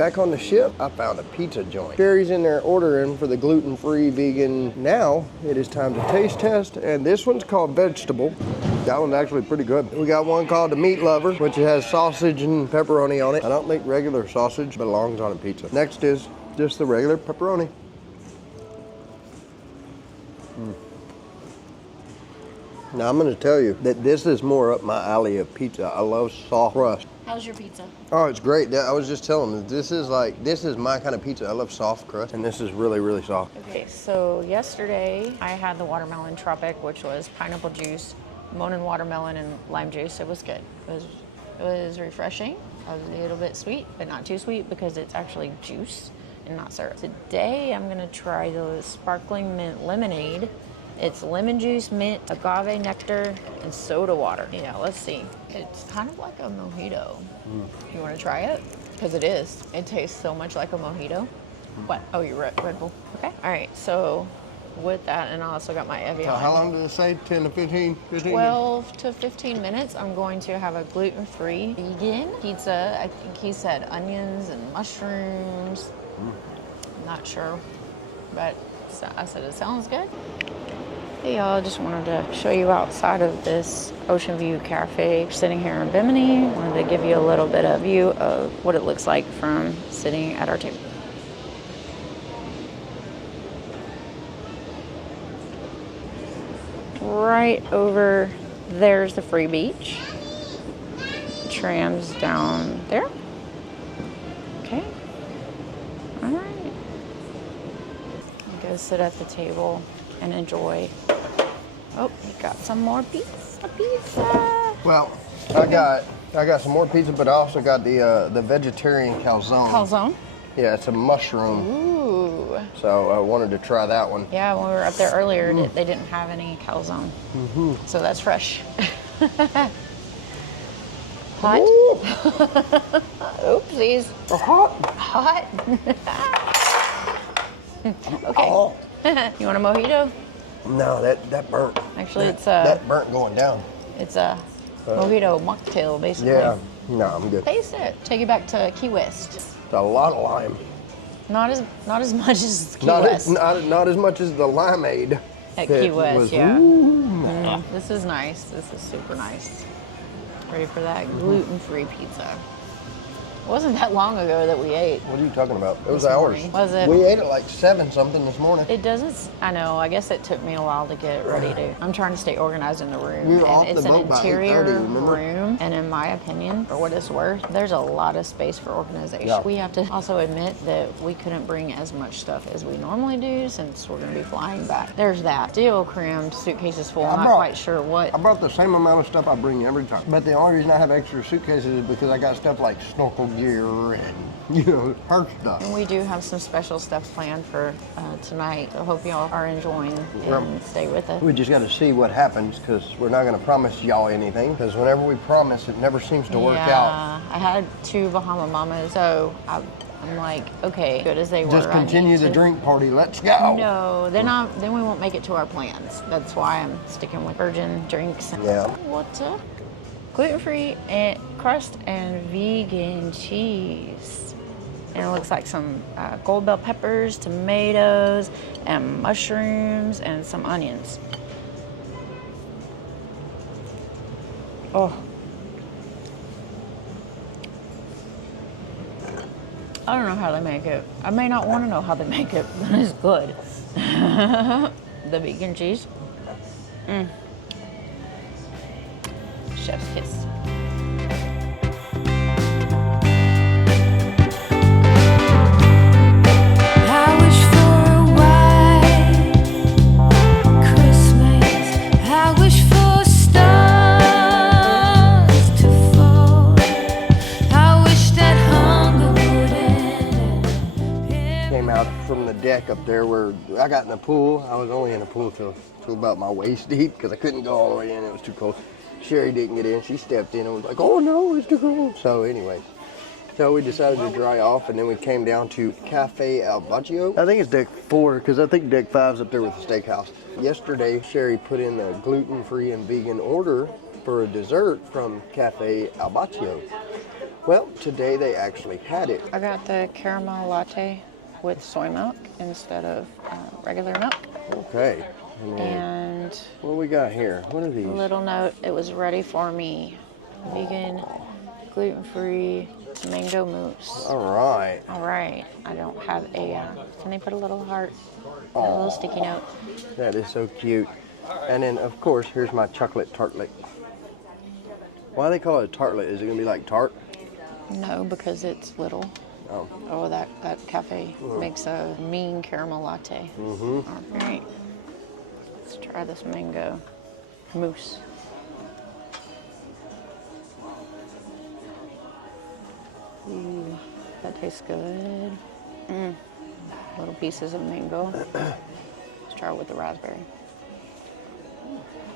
back on the ship, I found a pizza joint. Sherry's in there ordering for the gluten-free vegan. Now it is time to taste test, and this one's called vegetable. That one's actually pretty good. We got one called the Meat Lover, which has sausage and pepperoni on it. I don't think regular sausage belongs on a pizza. Next is just the regular pepperoni. Now I'm gonna tell you that this is more up my alley of pizza. I love soft crust. How's your pizza? Oh, it's great. I was just telling them, this is my kind of pizza. I love soft crust, and this is really, really soft. Okay, so yesterday I had the watermelon tropic, which was pineapple juice, Monin watermelon, and lime juice. It was good. It was refreshing. It was a little bit sweet, but not too sweet because it's actually juice and not syrup. Today I'm gonna try the sparkling mint lemonade. It's lemon juice, mint, agave nectar, and soda water. Yeah, let's see. It's kind of like a mojito. You want to try it? Because it is. It tastes so much like a mojito. What? Oh, you're Red Bull. Okay. All right. So with that, and I also got my Evian. So how long did it say? 10 to 15? 12 to 15 minutes. I'm going to have a gluten-free vegan pizza. I think he said onions and mushrooms. I'm not sure, but I said it sounds good. Hey y'all, I just wanted to show you outside of this Ocean View Cafe sitting here in Bimini. Wanted to give you a little bit of view of what it looks like from sitting at our table. Right over there's the free beach. Tram's down there. Okay. All right. Go sit at the table and enjoy. Oh, you got some more pizza. Well, I got some more pizza, but I also got the vegetarian calzone. Calzone? Yeah, it's a mushroom. Ooh. So I wanted to try that one. Yeah, when we were up there earlier, they didn't have any calzone. So that's fresh. Hot? Oopsies. Hot. Hot? Okay. Oh. You want a mojito? No, that burnt. Actually, that burnt going down. It's a mojito mocktail, basically. Yeah. No, I'm good. Taste it. Take you back to Key West. It's a lot of lime. Not as much as Key West. Not as much as the limeade. At Key West, was, yeah. Ooh, This is nice. This is super nice. Ready for that gluten-free pizza. It wasn't that long ago that we ate. What are you talking about? It was This ours. morning. Was it? We ate at like 7-something this morning. It doesn't, I know, I guess it took me a while to get ready to. I'm trying to stay organized in the room. We were off and it's the an boat by interior 8:30, remember? room, and in my opinion, for what it's worth, there's a lot of space for organization. Yeah. We have to also admit that we couldn't bring as much stuff as we normally do since we're going to be flying back. There's that. Still crammed, suitcases full, not quite sure what. I brought the same amount of stuff I bring every time. But the only reason I have extra suitcases is because I got stuff like snorkel gear and, her stuff. And we do have some special stuff planned for tonight. I hope y'all are enjoying and stay with us. We just got to see what happens because we're not going to promise y'all anything because whenever we promise, it never seems to work out. Yeah, I had 2 Bahama Mamas, so I'm like, okay, good as they were. Just continue the drink party. Let's go. No, they're not. Then we won't make it to our plans. That's why I'm sticking with virgin drinks. Yeah. What's up? Gluten-free and crust and vegan cheese. And it looks like some gold bell peppers, tomatoes, and mushrooms, and some onions. Oh. I don't know how they make it. I may not want to know how they make it, but it's good. The vegan cheese. Chef's kiss. From the deck up there where I got in the pool. I was only in the pool till about my waist deep because I couldn't go all the way in. It was too cold. Sherry didn't get in. She stepped in and was like, oh no, it's too cold. So anyway, so we decided to dry off and then we came down to Café al Bacio. I think it's deck 4 because I think deck 5's up there with the steakhouse. Yesterday, Sherry put in a gluten-free and vegan order for a dessert from Café al Bacio. Well, today they actually had it. I got the caramel latte with soy milk instead of regular milk. Okay. And then, And what do we got here? What are these? little note, it was ready for me. Vegan, gluten-free, mango mousse. All right. All right. I don't have a, can they put a little heart, and a little sticky note? That is so cute. And then, of course, here's my chocolate tartlet. Why do they call it a tartlet? Is it going to be like tart? No, because it's little. Oh. Oh, that cafe makes a mean caramel latte. Mm-hmm. All right. Let's try this mango mousse. Ooh, that tastes good. Little pieces of mango. Let's try it with the raspberry.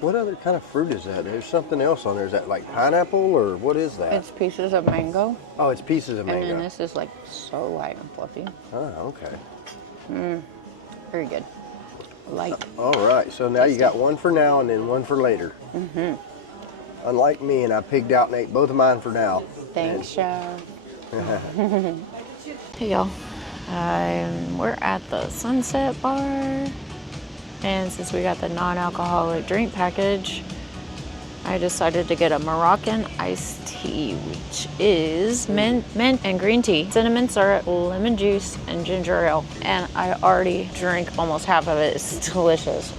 What other kind of fruit is that? There's something else on there. Is that like pineapple or what is that? It's pieces of mango. Oh, it's pieces of mango. And then this is like so light and fluffy. Oh, okay. Very good. Light. All right, so now you got one for now and then one for later. Mm-hmm. Unlike me, and I pigged out and ate both of mine for now. Thanks, Chef. Hey, y'all. We're at the Sunset Bar. And since we got the non-alcoholic drink package, I decided to get a Moroccan iced tea, which is mint and green tea, cinnamon syrup, lemon juice, and ginger ale. And I already drank almost half of it. It's delicious.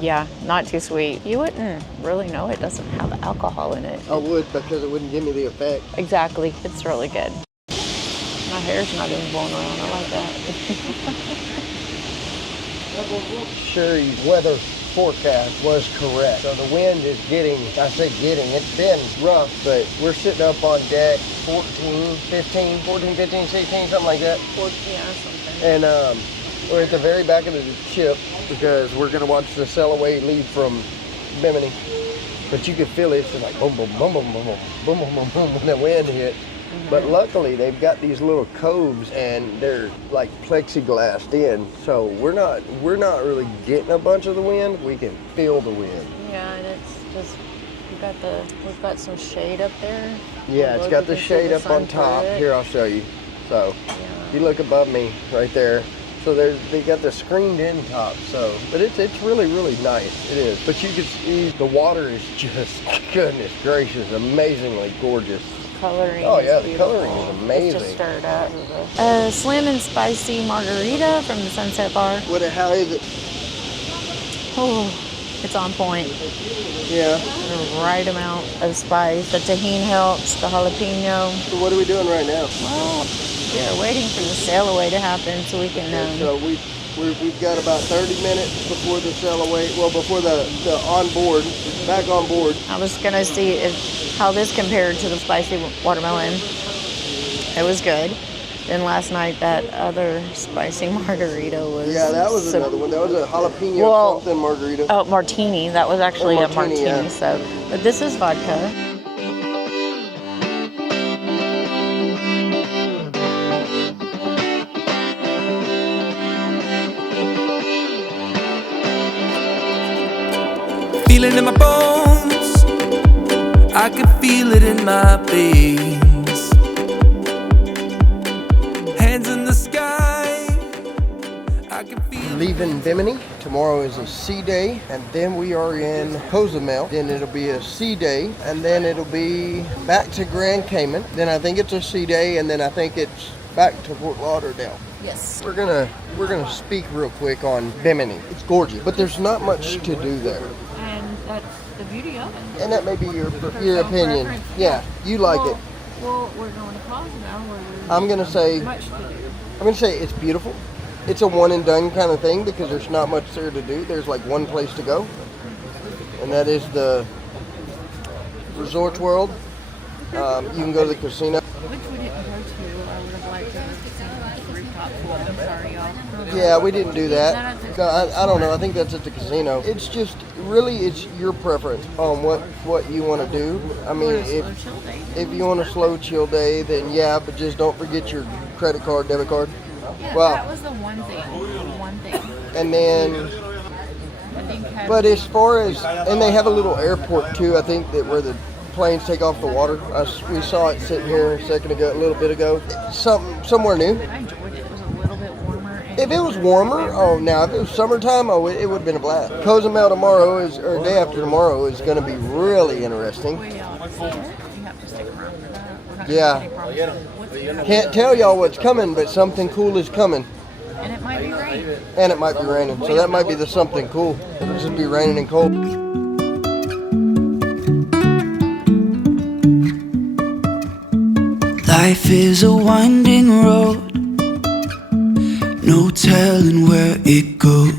Yeah, not too sweet. You wouldn't really know it doesn't have alcohol in it. I would, because it wouldn't give me the effect. Exactly. It's really good. My hair's not even blowing around. I like that. Sherry's weather forecast was correct. So the wind is it's been rough, but we're sitting up on deck 14, 15, 16, something like that. Yeah, something. And we're at the very back of the ship because we're going to watch the sail away leave from Bimini. But you could feel it, it's just like boom, boom, boom, boom, boom, boom, boom, boom, boom, boom when the wind hit. But luckily they've got these little coves and they're like plexiglassed in, so we're not really getting a bunch of the wind. We can feel the wind. Yeah, and it's just we've got some shade up there. Yeah, it's got the shade up on top. Here, I'll show you. So if you look above me right there. So they got the screened in top. So, but it's really nice. It is. But you can see the water is just, goodness gracious, amazingly gorgeous. Coloring. Oh yeah, the coloring is amazing. It's just stirred up. Slim and spicy margarita from the Sunset Bar. How is it? Oh, it's on point. Yeah. The right amount of spice. The tahini helps. The jalapeno. So what are we doing right now? Well, we're waiting for the sail away to happen so we can. So we've got about 30 minutes before the sail away. Well, before the onboard, back on board. I was gonna see how this compared to the spicy watermelon. It was good. Then last night that other spicy margarita was. Yeah, that was another one. That was a jalapeno something margarita. Oh, martini. That was actually a martini. Yeah. So, but this is vodka. Feel it in my bones, I can feel it in my veins. Hands in the sky, I can feel it. Leaving Bimini. Tomorrow is a sea day, and then we are in Cozumel. Then it'll be a sea day, and then it'll be back to Grand Cayman. Then I think it's a sea day, and then I think it's back to Fort Lauderdale. Yes. We're gonna speak real quick on Bimini. It's gorgeous, but there's not much to do there. And that's the beauty of it. And that may be your opinion. Preference. Yeah, you like it. Well, we're going to Cozumel where there's I'm gonna say much to do. I'm gonna say it's beautiful. It's a one and done kind of thing because there's not much there to do. There's like one place to go, and that is the Resorts World. You can go to the casino. Which we didn't go to. I would have liked to have seen the rooftop pool. I'm sorry, y'all. Yeah, we didn't do that. I don't know. I think that's at the casino. It's just really it's your preference on what you want to do. I mean, if you want a slow chill day, then yeah, but just don't forget your credit card, debit card. Yeah, Well, that was the one thing. and then. But as far as, and they have a little airport too, I think that where the planes take off the water. We saw it sitting here a little bit ago. Somewhere new. I enjoyed it. It was a little bit warmer. If it was warmer, now if it was summertime, it would have been a blast. Cozumel tomorrow or day after tomorrow is going to be really interesting. You have to stick around for that. We're not Yeah. Can't tell y'all what's coming, but something cool is coming. And it might be raining. And it might be raining, so that might be the something cool. It'll just be raining and cold. Life is a winding road, no telling where it goes.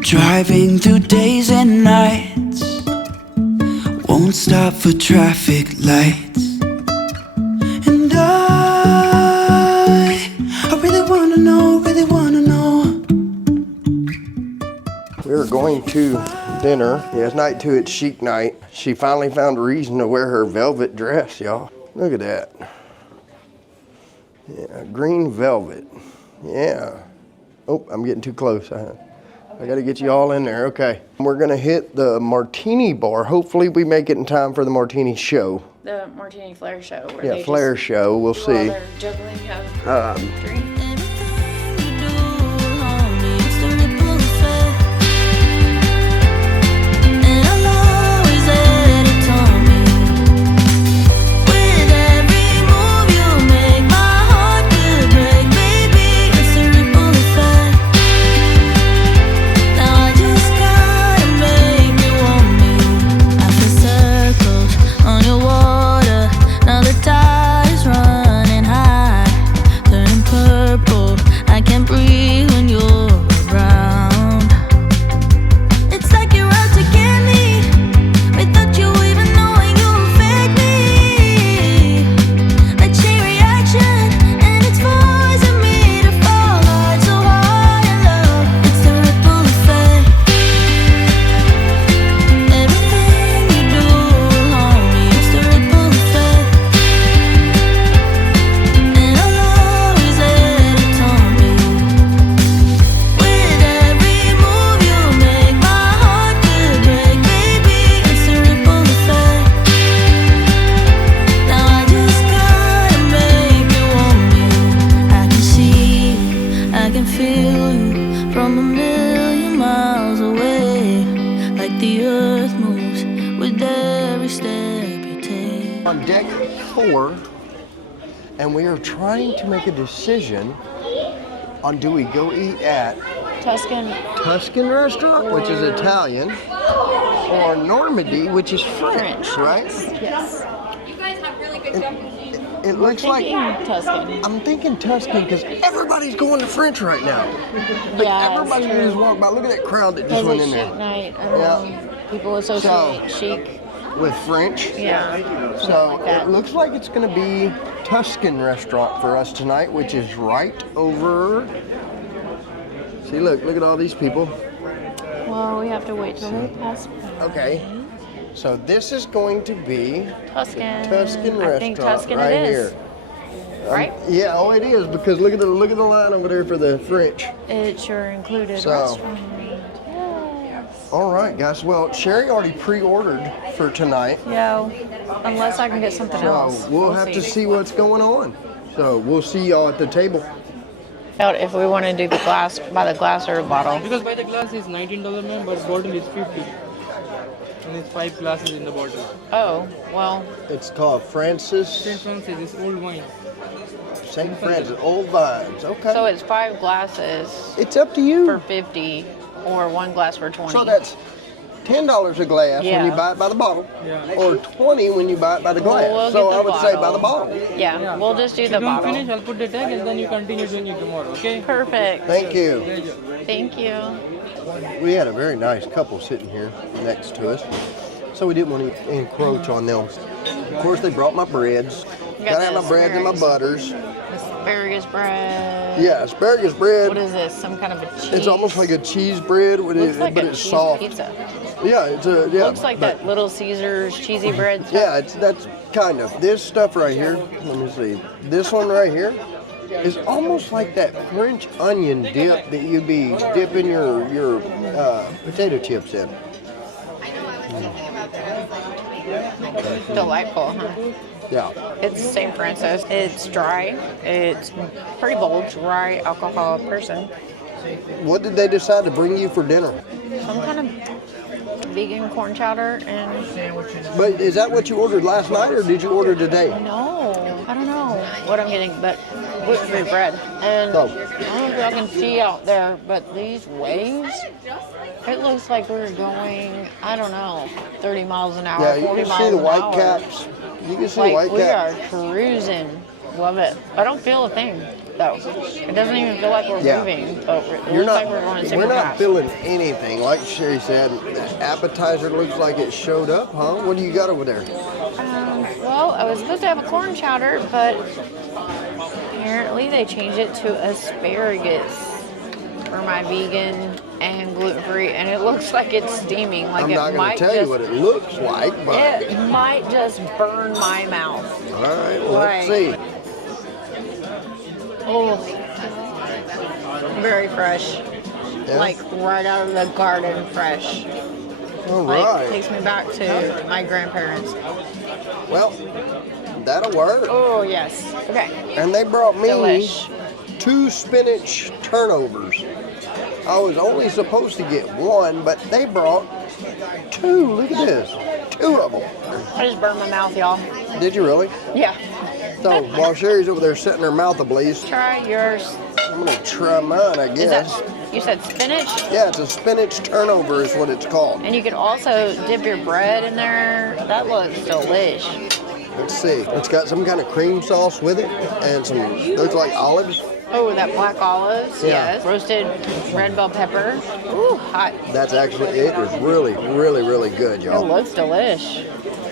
Driving through days and nights, won't stop for traffic lights. And I really wanna know. We're going to dinner. Yeah, it's night 2, it's chic night. She finally found a reason to wear her velvet dress, y'all. Look at that. Yeah, green velvet. Yeah. Oh, I'm getting too close. I got to get you all in there. Okay. We're going to hit the Martini Bar. Hopefully we make it in time for the Martini show. The Martini Flair show. Yeah, Flair show. We'll see. Juggling, have drink. On deck 4, and we are trying to make a decision on do we go eat at Tuscan Restaurant, which is Italian, or Normandy, which is French, right? Yes. You guys have really good jumping. It looks like Tuscan. I'm thinking Tuscan because everybody's going to French right now. Like everybody just walked by. Look at that crowd that just went in there. Chic night. I don't know. People associate chic with French. Yeah. So it looks like it's going to be Tuscan Restaurant for us tonight, which is right over. See, look at all these people. Well, we have to wait till they pass by. Okay. So this is going to be Tuscan Restaurant I think Tuscan right it is. here. Right? Yeah, oh it is, because look at the line over there for the French. It's your included So, restaurant. All right, guys. Well, Sherry already pre-ordered for tonight. Yeah, unless I can get something else. So we'll have to see what's going on. So we'll see y'all at the table. Out if we want to do the glass, by the glass or a bottle. Because by the glass is $19, ma'am, but bottle is $50. And it's 5 glasses in the bottle. Oh, well. It's called Francis. St. Francis is old wine. St. Francis, Old Vines. Okay. So it's 5 glasses It's up to you. for 50 or 1 glass for 20. So that's $10 a glass when you buy it by the bottle, or $20 when you buy it by the glass. We'll so get the I would say by the bottle. bottle. Yeah, we'll just do If the you don't bottle. finish, I'll put the tag and then you continue doing it tomorrow, okay? Perfect. Thank you. Thank you. We had a very nice couple sitting here next to us, so we didn't want to encroach on them. Of course, they brought my breads. Gotta have my breads and my butters. Asparagus bread. Yeah, asparagus bread. What is this? Some kind of a cheese? It's almost like a cheese bread, Looks like but a it's cheese soft. pizza. Yeah, it's a yeah. Looks like that Little Caesars cheesy bread stuff. Yeah, that's kind of this stuff right here. Let me see. This one right here is almost like that French onion dip that you'd be dipping your potato chips in. Delightful, huh? Yeah. It's St. Francis. It's dry. It's pretty bold, dry alcohol person. What did they decide to bring you for dinner? Some kind of vegan corn chowder and But is that what you ordered last night, or did you order today? no, I don't know what I'm getting, but gluten-free bread. And Oh. I don't know if y'all can see out there, but these waves, it looks like we're going, I don't know, 30 miles an hour, Yeah, you 40 can miles see the an white hour. caps. You can see Like the white we caps. are cruising. Love it. I don't feel a thing though. It doesn't even feel like we're Yeah. moving, but it You're looks not, like we're going super we're not fast. feeling anything. Like Sherry said, the appetizer looks like it showed up, huh? What do you got over there? Well, I was supposed to have a corn chowder, but apparently they changed it to asparagus for my vegan and gluten-free, and it looks like it's steaming. Like I'm it not going might to tell you just, what it looks like, but it might just burn my mouth. all right, well, let's Like- see. Oh, very fresh. Yeah? Like right out of the garden, fresh. All Like right. takes me back to my grandparents. Well, that'll work. Oh yes. Okay. And they brought me Delish. 2 spinach turnovers. I was only supposed to get 1, but they brought 2. Look at this. 2 of them. I just burned my mouth, y'all. Did you really? Yeah. So while Sherry's over there setting her mouth ablaze, Try yours. I'm going to try mine, I Is guess. that, you said spinach? Yeah, it's a spinach turnover is what it's called. And you could also dip your bread in there. That looks delish. Let's see. It's got some kind of cream sauce with it and some, looks like olives. Oh, that black olives. Yeah. Yes. Roasted red bell pepper. Ooh, hot. That's actually, it is really, really, really good, It y'all. looks delish.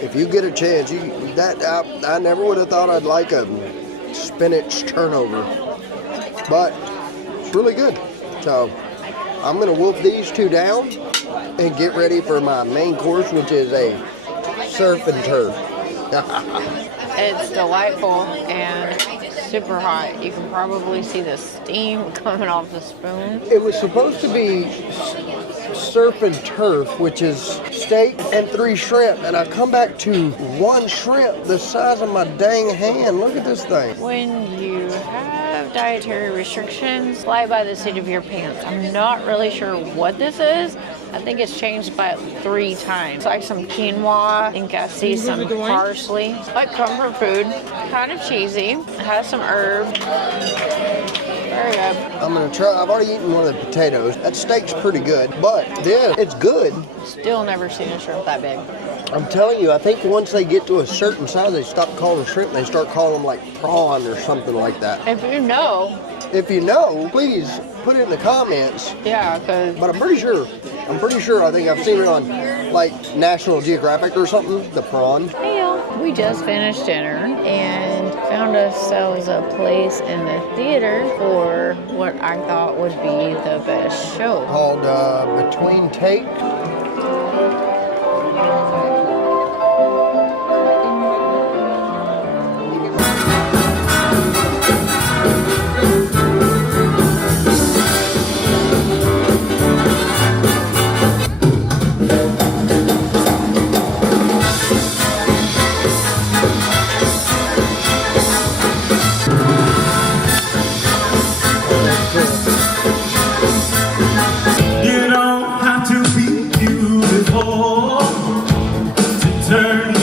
If you get a chance, I never would have thought I'd like a spinach turnover, but it's really good. So I'm gonna wolf these 2 down and get ready for my main course, which is a surf and turf. It's delightful and super hot. You can probably see the steam coming off the spoon. It was supposed to be surf and turf, which is steak and 3 shrimp, and I come back to 1 shrimp the size of my dang hand. Look at this thing. When you have dietary restrictions, fly by the seat of your pants. I'm not really sure what this is. I think it's changed about 3 times. It's like some quinoa. I think I see some parsley. Like comfort food. Kind of cheesy. It has some herb. Very good. I'm gonna try. I've already eaten one of the potatoes. That steak's pretty good, but this, it's good. Still never seen a shrimp that big. I'm telling you, I think once they get to a certain size, they stop calling them shrimp and they start calling them like prawn or something like that. If you know, If you know, please put it in the comments. yeah, because But I'm pretty sure, I think I've seen it on like National Geographic or something, the prawn. hey, y'all, we just finished dinner and found ourselves a place in the theater for what I thought would be the best show. Called Between Take. You don't have to be beautiful to turn